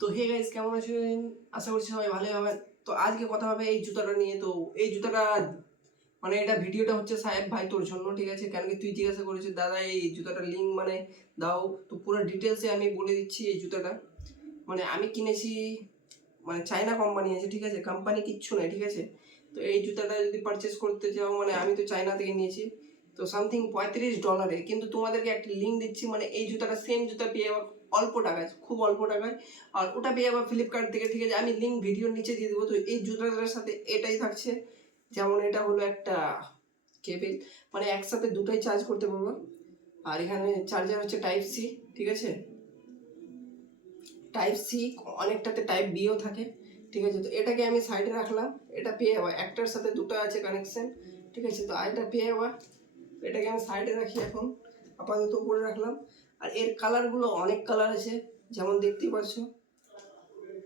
তো hey guys, কেমন আছেন? আশা করছি সবাই ভালোই হবেন। তো আজকে কথা হবে এই জুতাটা নিয়ে। তো এই জুতাটা মানে এটা ভিডিওটা হচ্ছে সাহেব ভাই তোর জন্য, ঠিক আছে? কেন কি তুই জিজ্ঞাসা করেছিস দাদা এই জুতাটার লিঙ্ক মানে দাও, তো পুরো ডিটেলসে আমি বলে দিচ্ছি। এই জুতাটা মানে আমি কিনেছি, মানে চায়না কোম্পানি আছে, ঠিক আছে? কোম্পানি কিচ্ছু নাই, ঠিক আছে? তো এই জুতাটা যদি পারচেস করতে চাও, মানে আমি তো চায়না থেকে নিয়েছি, তো সামথিং $35। কিন্তু তোমাদেরকে একটা লিঙ্ক দিচ্ছি, মানে এই জুতাটা সেম জুতা পেয়ে যাবে অল্প টাকায়, খুব অল্প টাকায়। আর ওটা পেয়ে যাবে ফ্লিপকার্ট থেকে, ঠিক আছে? আমি লিঙ্ক ভিডিওর নিচে দিয়ে দেবো। তো এই জুতাটার সাথে এটাই থাকছে, যেমন এটা হলো একটা কেবেল, মানে একসাথে দুটাই চার্জ করতে পারবো। আর এখানে চার্জার হচ্ছে টাইপ সি, ঠিক আছে? টাইপ সি, অনেকটাতে টাইপ বিও থাকে, ঠিক আছে? তো এটাকে আমি সাইডে রাখলাম। এটা পেয়ে যাওয়া একটার সাথে দুটো আছে কানেকশন, ঠিক আছে? তো এটা পেয়ে যাওয়া, এটাকে আমি সাইডে রাখি এখন, আপাতত উপরে রাখলাম। আর এর কালারগুলো অনেক কালার আছে, যেমন দেখতেই পাচ্ছ,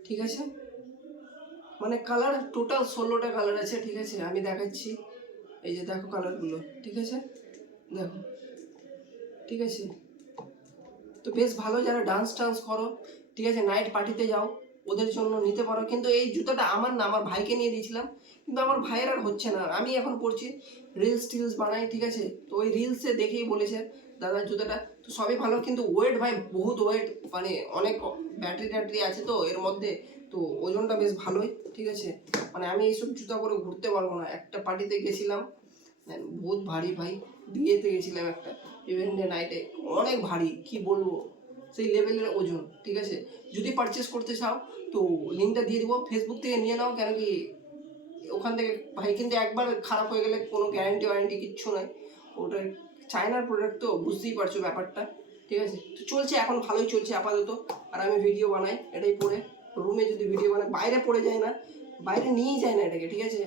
ঠিক আছে? মানে কালার টোটাল 16টা কালার আছে, ঠিক আছে? আমি দেখাচ্ছি, এই যে দেখো কালারগুলো, ঠিক আছে? দেখো, ঠিক আছে? তো বেশ ভালো, যারা ডান্স টান্স করো, ঠিক আছে, নাইট পার্টিতে যাও, ওদের জন্য নিতে পারো। কিন্তু এই জুতাটা আমার না, আমার ভাইকে নিয়ে দিয়েছিলাম, কিন্তু আমার ভাইয়ের আর হচ্ছে না। আমি এখন পড়ছি, রিলস টিলস বানাই, ঠিক আছে? তো ওই রিলসে দেখেই বলেছে দাদার জুতাটা তো সবই ভালো, কিন্তু ওয়েট ভাই বহুত ওয়েট, মানে অনেক ব্যাটারি ট্যাটারি আছে তো এর মধ্যে, তো ওজনটা বেশ ভালোই, ঠিক আছে? মানে আমি এইসব জুতা করে ঘুরতে পারবো না। একটা পার্টিতে গেছিলাম, বহুত ভারী ভাই, বিয়েতে গেছিলাম একটা ইভেন্টে নাইটে, অনেক ভারী, কি বলবো, সেই লেভেলের ওজন, ঠিক আছে? যদি পারচেস করতে চাও তো লিঙ্কটা দিয়ে দিব, ফেসবুক থেকে নিয়ে নাও। কেন কি ওখান থেকে ভাই, কিন্তু একবার খারাপ হয়ে গেলে কোনো গ্যারান্টি ওয়ারেন্টি কিচ্ছু নয়। ওটা চায়নার প্রোডাক্ট, তো বুঝতেই পারছো ব্যাপারটা, ঠিক আছে? তো চলছে, এখন ভালোই চলছে আপাতত। আর আমি ভিডিও বানাই এটাই পরে, রুমে যদি ভিডিও বানাই, বাইরে পড়ে যায় না, বাইরে নিয়েই যায় না এটাকে, ঠিক আছে?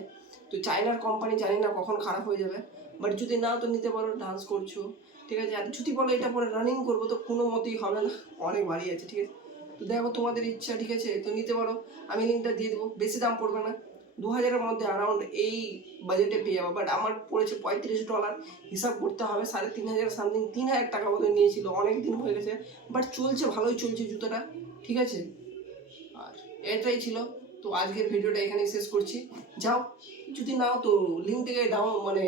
তো চায়নার কোম্পানি, জানি না কখন খারাপ হয়ে যাবে, বাট যদি নাও তো নিতে পারো, ডান্স করছো, ঠিক আছে? আর যদি বলো এটা পরে রানিং করবো, তো কোনো মতেই হবে না, অনেক ভারী আছে, ঠিক আছে? তো দেখো তোমাদের ইচ্ছা, ঠিক আছে? তো নিতে পারো, আমি লিঙ্কটা দিয়ে দেবো, বেশি দাম পড়বে না, 2000-এর মধ্যে অ্যারাউন্ড এই বাজেটে পেয়ে যাবো। বাট আমার পড়েছে $35, হিসাব করতে হবে, 3500 সামথিং, 3000 টাকা মতো নিয়েছিল, অনেক দিন হয়ে গেছে। বাট চলছে, ভালোই চলছে জুতোটা, ঠিক আছে? আর এটাই ছিল। তো আজকের ভিডিওটা এখানেই শেষ করছি। যাও, যদি নাও তো লিঙ্ক থেকে ডাউন, মানে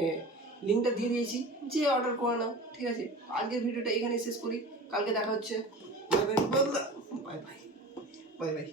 লিঙ্কটা দিয়ে দিয়েছি, যে অর্ডার করে নাও, ঠিক আছে? আজকের ভিডিওটা এখানেই শেষ করি, কালকে দেখা হচ্ছে। Bye bye, bye bye, bye bye.